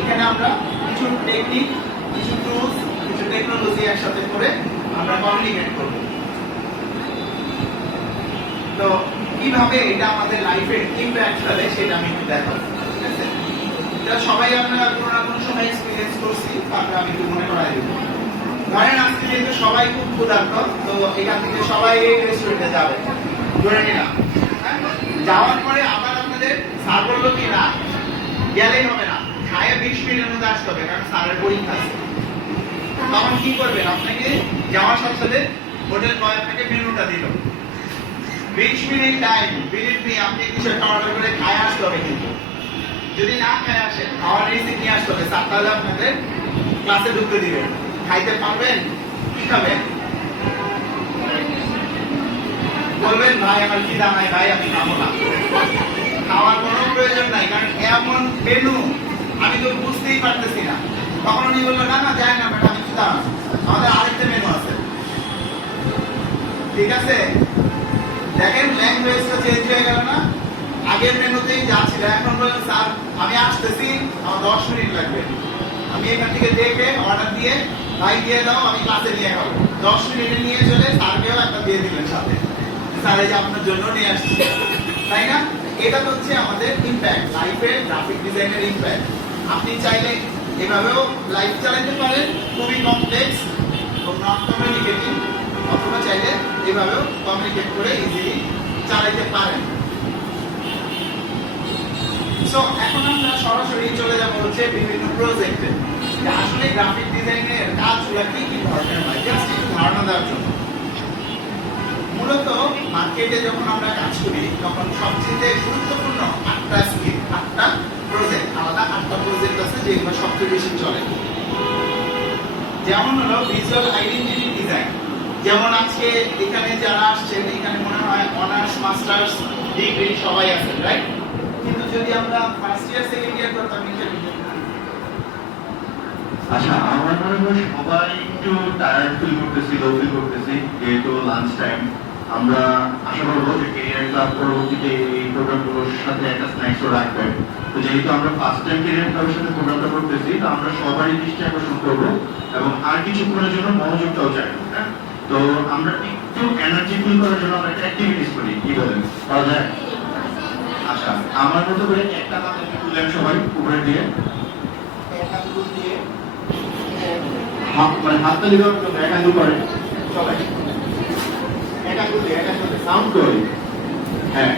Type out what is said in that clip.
এখানে আমরা কিছু টেকনিক, কিছু টুলস, কিছু টেকনোলজি একসাথে করে আমরা কমিউনিকেট করব। তো কিভাবে এটা আমাদের লাইফে ইমপ্যাক্ট ফেলে সেটা আমি একটু দেখাবো, ঠিক আছে? এটা সবাই আমরা কোনো না কোনো সময় এক্সপেরিয়েন্স করছি, তারপরে আমি একটু মনে করাই দেবো। ধরেন আজকে যেহেতু সবাই খুব ক্ষুধার্ত, তো এখান থেকে সবাই এই রেস্টুরেন্টে যাবে ধরে নিলাম। যাওয়ার পরে আবার আপনাদের স্যার বললো কি না গেলেই হবে না, খায়ে 20 মিনিটের মধ্যে আসতে হবে, কারণ স্যারের পরীক্ষা আছে। তখন কি করবেন? আপনাকে যাওয়ার সাথে সাথে হোটেল বয় আপনাকে মেনুটা দিল, 20 মিনিট টাইম, বিলিভ মি, আপনি কিছু একটা অর্ডার করে খায় আসতে হবে। কিন্তু যদি না খায় আসেন, খাওয়ার রিসিট নিয়ে আসতে হবে। স্যার তাহলে আপনাদের ক্লাসে ঢুকতে দিবেন। খাইতে পারবেন? কি খাবেন? বলবেন ভাই আমার কি দাম নাই, ভাই আমি খাবো না। খাওয়ার কোনো প্রয়োজন নাই, কারণ এমন মেনু আমি তো বুঝতেই পারতেছি না। তখন উনি বললো না না যায় না ম্যাডাম, আমি দাম আমাদের আরেকটা মেনু আছে। ঠিক আছে, দেখেন ল্যাঙ্গুয়েজটা চেঞ্জ হয়ে গেল না? আগের মেনুতেই যা ছিল এখন বলেন স্যার আমি আসতেছি, আমার 10 মিনিট লাগবে, আমি এখান থেকে দেখে অর্ডার দিয়ে ভাই দিয়ে দাও, আমি ক্লাসে নিয়ে যাবো। 10 মিনিটে নিয়ে চলে স্যারকেও একটা দিয়ে দিলেন সাথে, স্যার এই যে আপনার জন্য নিয়ে আসছি, তাই না? এটা তো হচ্ছে আমাদের ইমপ্যাক্ট, লাইফে গ্রাফিক ডিজাইনের ইমপ্যাক্ট। আপনি চাইলে এভাবেও লাইফ চালাতে পারেন, খুবই কমপ্লেক্স এবং নন কমিউনিকেটিভ, অথবা চাইলে এভাবেও কমিউনিকেট করে ইজিলি চালাতে পারেন। সো এখন আমরা সরাসরি চলে যাব হচ্ছে বিভিন্ন প্রজেক্টে, আসলে গ্রাফিক ডিজাইনের কাজগুলো কি কি ধরনের হয়, জাস্ট একটু ধারণা দেওয়ার জন্য। মূলত মার্কেটে যখন আমরা কাজ করি তখন সবচেয়ে গুরুত্বপূর্ণ 8টা স্কিল, 8টা প্রজেক্ট, আলাদা 8টা প্রজেক্ট আছে যেগুলো সবচেয়ে বেশি চলে। যেমন হলো ভিজুয়াল আইডেন্টিটি ডিজাইন। যেমন আজকে এখানে যারা আসছেন, এখানে মনে হয় অনার্স মাস্টার্স ডিগ্রি সবাই আছেন, রাইট? কিন্তু যদি আমরা ফার্স্ট ইয়ার সেকেন্ড ইয়ার করতাম, আচ্ছা, আমার মনে হয় সবাই একটু টায়ার্ড ফিল করতেছি, লো ফিল করতেছি, যেহেতু লাঞ্চ টাইম। আমরা আশা করবো যে কেরিয়ার ক্লাব পরবর্তীতে এই প্রোগ্রামগুলোর সাথে একটা স্ন্যাক্সও রাখবেন। তো যেহেতু আমরা ফার্স্ট টাইম কেরিয়ার ক্লাবের সাথে প্রোগ্রামটা করতেছি, তো আমরা সবারই দৃষ্টি আকর্ষণ করবো এবং আর কিছুক্ষণের জন্য মনোযোগটাও চাই। হ্যাঁ, তো আমরা একটু এনার্জি ফিল করার জন্য আমরা একটা অ্যাক্টিভিটিস করি, কি বলেন, পাওয়া যায়? আচ্ছা, আমার মতো করে একটা হাত তুলেন সবাই উপরে দিয়ে, মানে হাতটা দিলেও এক আঙ্গুল করে সবাই, এক আঙ্গুল দিয়ে সাউন্ড করি। হ্যাঁ,